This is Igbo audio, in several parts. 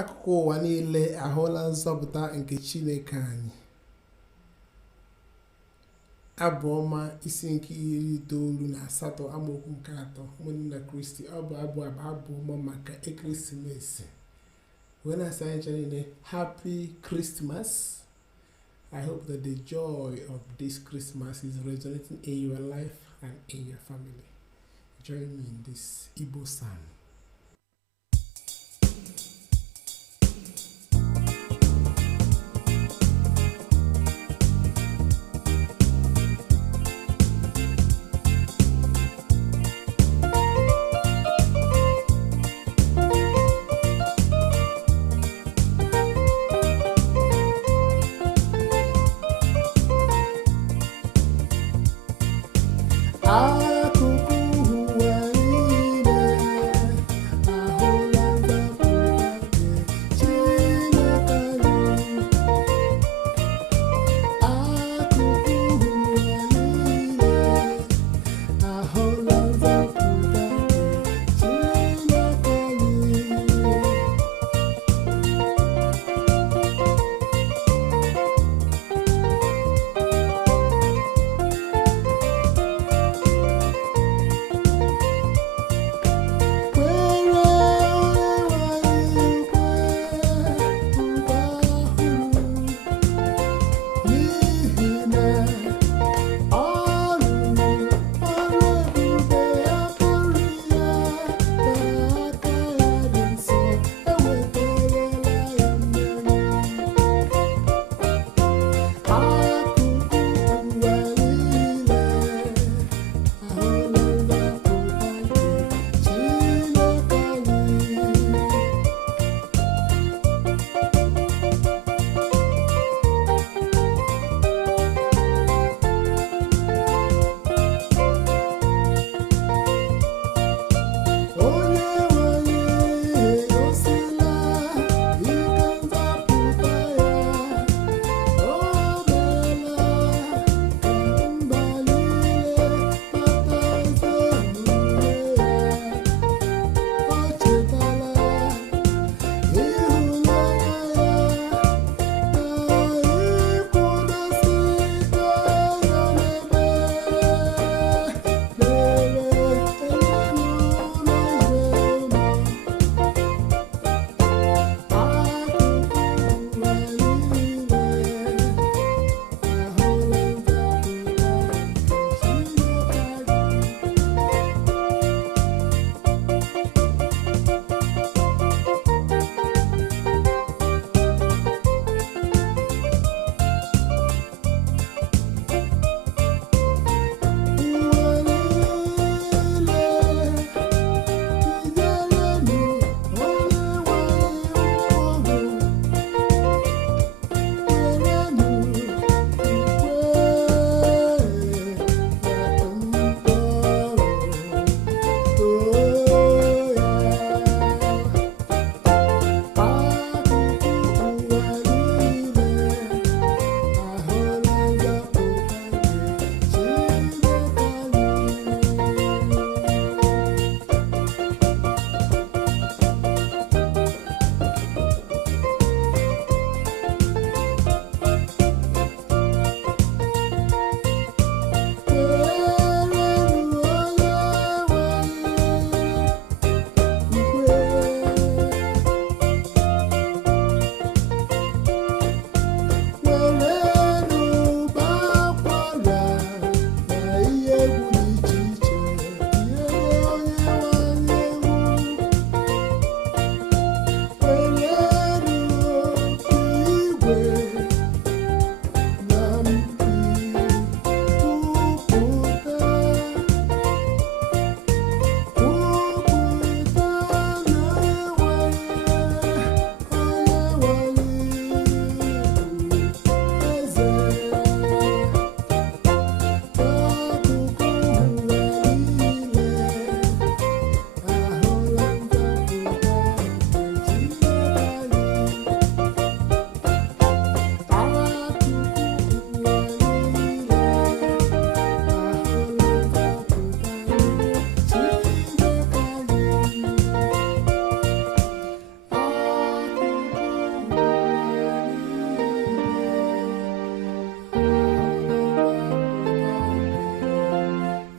Akụkụ ụwa niile ahụla nzọpụta nke Chineke anyị. Abụ ọma isi nke 98 amaokwu nke 3. Ụmụnne Kristi, ọ bụ abụ ọma maka ekeresimesi. When I say niile, Happy Christmas. I hope that the joy of this Christmas is resonating in your life and in your family. Join me in this Igbo psalm. Akụkụ ụwa niile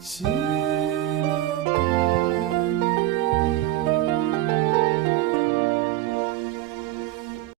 Chineke